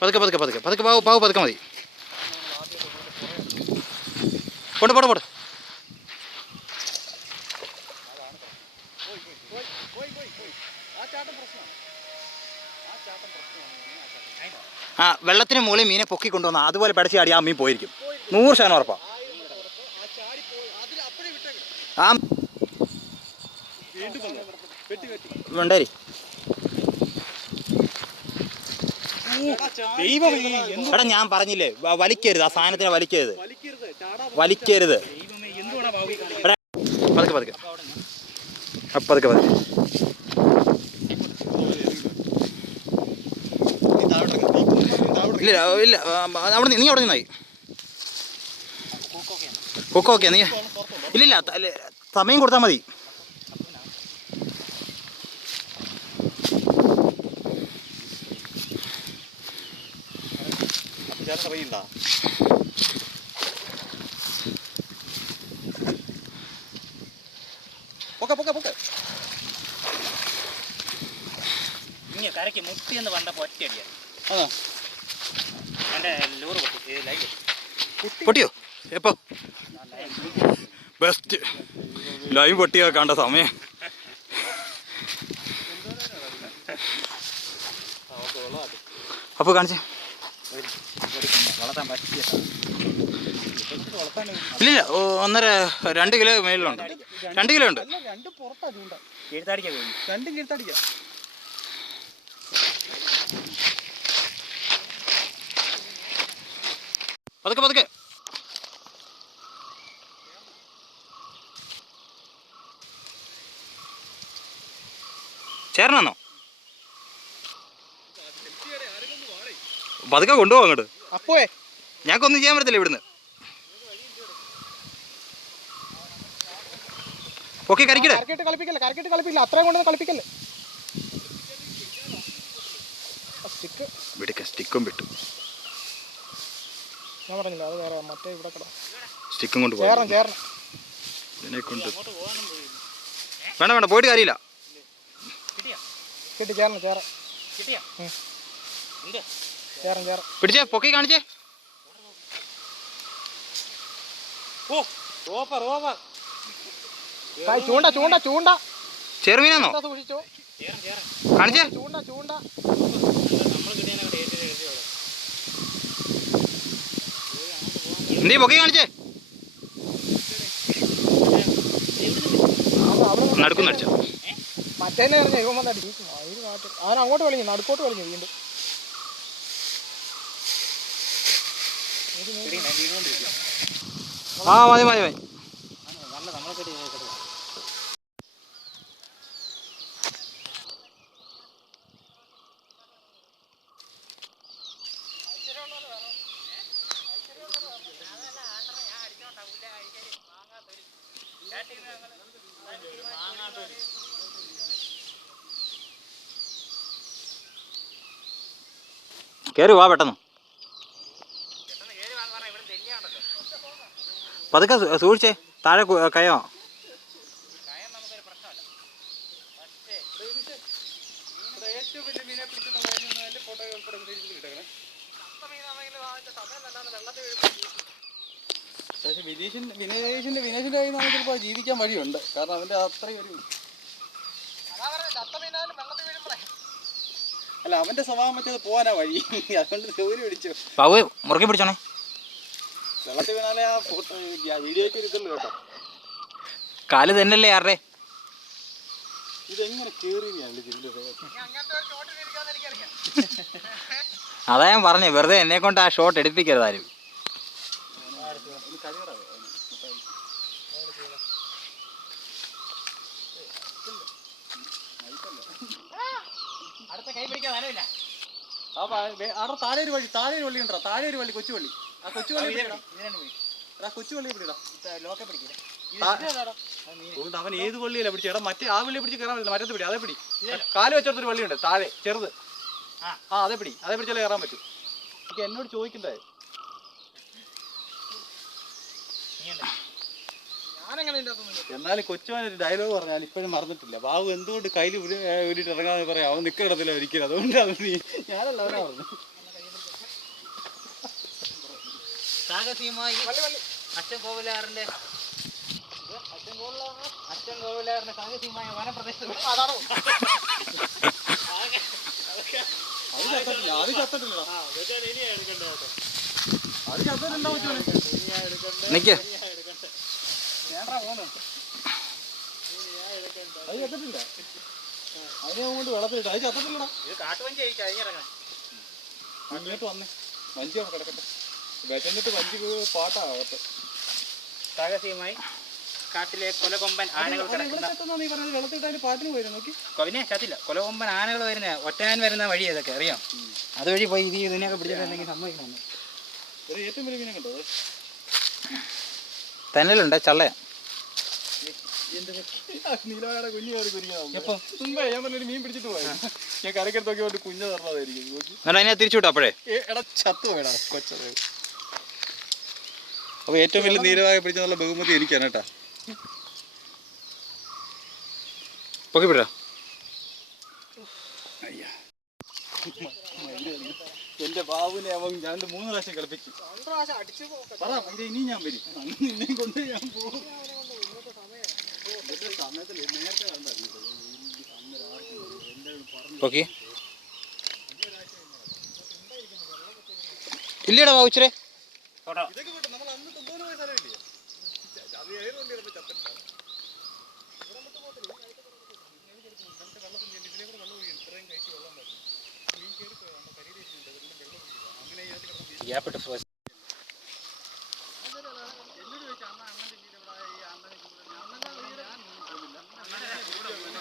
പതുക്കെ പതുക്കെ പതുക്കെ. പതുക്കെ പാവ് പാവ് പതുക്കെ മതി. പോട്ടെ പോട്ടെ പോട്ടെ ആ വെള്ളത്തിന് മുകളിൽ മീനെ പൊക്കി കൊണ്ടുവന്ന അതുപോലെ പടച്ച് ചാടി ആ മീൻ പോയിരിക്കും. നൂറ് ശതമാനം ഉറപ്പാ. ആ വേണ്ടേരി എന്ത് എടാ ഞാൻ പറഞ്ഞില്ലേ വലിക്കരുത് ആ സാധനത്തിനെ വലിക്കരുത്. വലിക്കരുത് എടാ, പതുക്കെ പതുക്കെ. പതുക്കെ പതുക്കെ. ഇല്ല ഇല്ല അവിടെ നീ അവിടെ നിന്നായി. കൊക്കോ ഓക്കെ നീ ഇല്ലില്ല സമയം കൊടുത്താൽ മതി. അറിയണ്ട പൊക്ക പൊക്ക പൊക്ക. ഇങ്ങനെ കരയ്ക്ക് മുട്ടി എന്ന് പണ്ടപ്പോ ഒറ്റയടിയാ ആ എന്റെ ലൂറ് പൊട്ടി. ഇത് ലൈവ് പൊട്ടിയോ? എപ്പോ? ബെസ്റ്റ് ലൈവ് പൊട്ടിയാ കണ്ട സമയം. അപ്പോൾ കാണിച്ചേ. വളർത്താൻ പറ്റിയ ഇല്ലില്ല ഓ, ഒന്നര രണ്ട് കിലോ മേളിലുണ്ട്. രണ്ട് കിലോ ഉണ്ട്. രണ്ട് കീഴ്ത്തടിക്കാം പതുക്കെ പതുക്കെ. ചേർന്നോ പതുക്കെ കൊണ്ടുപോകാം അങ്ങോട്ട്. അപ്പോയെ ഞങ്ങൾക്കൊന്നും ചെയ്യാൻ പറ്റത്തില്ല ഇവിടുന്ന്. ഓക്കെ കരിക്കട. കരക്കിട്ട് കളിപ്പിക്കല്ലേ കരക്കിട്ട് കളിപ്പിക്കില്ല അത്രയും കൊണ്ടൊന്നും കളിപ്പിക്കല്ലേ. സ്റ്റിക്ക് വിടുക്ക സ്റ്റിക്കും വിട്ടു. ഞാൻ പറഞ്ഞില്ല അത് വേറെ മറ്റേ ഇവിടെ കട സ്റ്റിക്കും കൊണ്ട് ചേരണം ചേരണം. ഇതിനെ കൊണ്ട് വേണ്ട വേണ്ട പോയിട്ട് കാര്യമില്ല. കിട്ടിയോ? കിട്ടി ചേരണം ചേരണം. കിട്ടിയോ? ഉണ്ട്. എന്ത് ചേരണം ചേരണം. പിടിച്ചേ പൊക്കി കാണിച്ചേ. ചൂണ്ട ചൂണ്ട ചൂണ്ട. ചെറുമീനാന്നോ സൂക്ഷിച്ചോ. കാണിച്ചേ. ചൂണ്ട ചൂണ്ട എന്തീ പൊക്കി കാണിച്ചേ? നടക്കും അടിച്ച മറ്റേനെ എറിഞ്ഞ ഇവൻ വന്ന് അടിച്ചു അവൻ അങ്ങോട്ട് വലിഞ്ഞു നടുക്കോട്ട് വലിഞ്ഞു വീണ്ടും. ആ മതി മതി മതി. കയറി വാ പെട്ടെന്ന്. പതുക്കെ സൂക്ഷിച്ചേ. താഴെ കയോ? പക്ഷെ കയ്യിൽ ചിലപ്പോൾ ജീവിക്കാൻ വഴിയുണ്ട്. കാരണം അവന്റെ അത്രയും ഒരു അല്ല അവന്റെ സ്വഭാവം മറ്റേത് പോകാനാ വഴി. അതുകൊണ്ട് ജോലി പിടിച്ചു. മുറുക്കി പിടിച്ചോണേ. വെള്ളത്തിൽ വീണാലേ ആ ഫോട്ടോ വീഡിയോയ്ക്ക് ഒരു ഇതുള്ളൂ കേട്ടോ? കാൽ തന്നെയല്ലേ ആരുടെ? ഇതെങ്ങനെ അതാ ഞാൻ പറഞ്ഞു വെറുതെ എന്നെ കൊണ്ട് ആ ഷോട്ട് എടുപ്പിക്കരുത് ആരും. അവിടെ താഴെ ഒരു വഴി താഴെ ഒരു വള്ളി ഉണ്ടോ താഴെ ഒരു വള്ളി കൊച്ചു വള്ളി. കൊച്ചു വള്ളി പിടിക്കടാ. ഇതിനാണ് പോയി എടാ കൊച്ചു വള്ളി പിടിക്കടാ. ലോക്കെ പിടിക്കില്ല അതുകൊണ്ട് അവൻ ഏത് വള്ളിയല്ല പിടിച്ചു? എടാ മറ്റേ ആ വള്ളി പിടിച്ച് കയറാൻ പറ്റില്ല. മറ്റേ പിടി അതേ പിടി. കാൽ വെച്ചെടുത്തൊരു വള്ളിയുണ്ട് താഴെ ചെറുത്. ആ. അതെ അതേ പിടി. അതേ പിടിച്ചാലേ കയറാൻ പറ്റൂ. എന്നോട് ചോദിക്കണ്ടേ? എന്നാലും കൊച്ചുവാൻ ഒരു ഡയലോഗ് പറഞ്ഞാൽ ഇപ്പോഴും മറന്നിട്ടില്ല. ബാബു എന്തുകൊണ്ട് കയ്യിൽ ഇറങ്ങാന്ന് പറയാം? അവൻ നിൽക്കിടത്തില്ല ഒരിക്കലും. അതുകൊണ്ട് അവൻ നീ- ഞാനല്ല അവനാ പറഞ്ഞു സാഹസികമായി അച്ഛൻ കോവിലാറിന്റെ അച്ഛൻ കോവിലാറിന്റെ സാഹസികമായ വനപ്രദേശത്ത്? നിക്ക്. അതിനെ കൊണ്ട് വെള്ളത്തിലിട്ട്. അത് കാട്ടുവഞ്ചി കഴിഞ്ഞിറങ്ങണം. അങ്ങോട്ട് വന്നേ. വഞ്ചി അവിടെ കിടക്കട്ടെ. വിശന്നിട്ട് വഞ്ചി പാട്ടാ അകത്ത് സാഹസികമായി കാട്ടിലെ കൊലകൊമ്പൻ ആനകൾ കൊവിനെ ചത്തില്ല. കൊലകൊമ്പൻ ആനകൾ വരുന്ന ഒറ്റയാൻ വരുന്ന വഴി ഏതൊക്കെ? അറിയാം. അതുവഴി പോയി ഇത് ഇതിനെയൊക്കെ പിടിച്ചിട്ടുണ്ടെങ്കിൽ സമ്മതിക്കണം സംഭവിക്കണം ഒരു ഏറ്റവും വലിയ മീനെ കണ്ടോ തെന്നലുണ്ട് ചള്ളയാ. ഞാൻ പറഞ്ഞൊരു മീൻ പിടിച്ചിട്ട് പോയി ഞാൻ കരക്കടുത്ത് നോക്കി കുഞ്ഞ തരണതായിരിക്കും നോക്കി. എന്നിട്ട് അതിനെ തിരിച്ചു വിട്ടോ അപ്പോഴേ? എടാ ചത്തു പോയടാ കൊച്ചത്. അപ്പൊ ഏറ്റവും വലിയ നീരവായ പിടിച്ചുള്ള ബഹുമതി എനിക്കാണ് കേട്ടാ. പൊക്കി വിടാ എന്റെ ബാബുനെ അവൻ ഞാൻ മൂന്ന് പ്രാവശ്യം കളിപ്പിച്ചു. പറ ഇനി ഞാൻ വരും. അന്ന് നിന്നെ കൊണ്ട് ഞാൻ പോകും. ഇതൊക്കെ സമയത്തിൽ നേരത്തെ കണ്ടായിരുന്നു പൊക്കി. ഇല്ലടാ ഫോട്ടോ ഇതൊക്കെ വിട്ട് നമ്മൾ അന്ന് തൊണ്ണൂറ് പോയ സ്ഥലമില്ലേ അത് ഏത് വണ്ടി എടുത്ത് ചത്തിട്ടാ ഗ്യാപ്പിട്ട് ഫസ്റ്റ്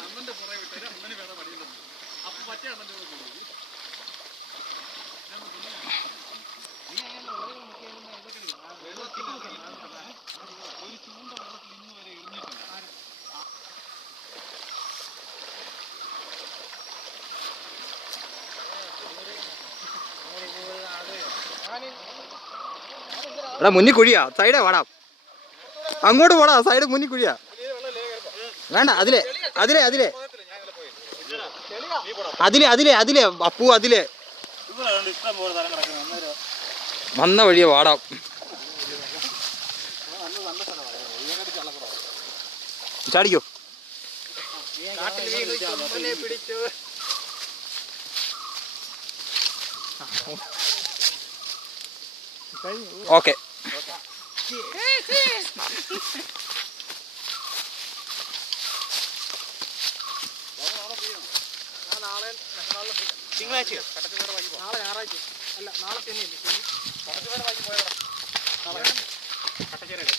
അണ്ണന്റെ പുറകെ വിട്ടാൽ അണ്ണന് വേറെ പണിയുണ്ടെന്ന് അപ്പൊ മറ്റേ അണ്ണന്റെ കൂടെ കൊണ്ടുപോയി ഒരു ചൂണ്ട വെള്ളത്തിൽ ഇന്ന് വരെ എറിഞ്ഞിട്ടില്ല എടാ മുന്നിൽ കുഴിയാ സൈഡേ വാടാ. അങ്ങോട്ട് പോടാ സൈഡ് മുന്നിൽ കുഴിയാ വേണ്ട അതിലെ അതിലെ അതിലെ. അതിലെ അതിലെ അതിലെ അപ്പു അതിലെ. വന്ന വഴിയെ വാടാം. ചാടിക്കോ. ഓക്കെ. തിങ്കളാഴ്ച നാളെ ഞായറാഴ്ച അല്ല നാളെ തന്നെയല്ലേ കടച്ചുവേടെ വാങ്ങി പോയതാ. കട്ടച്ചിറയുടെ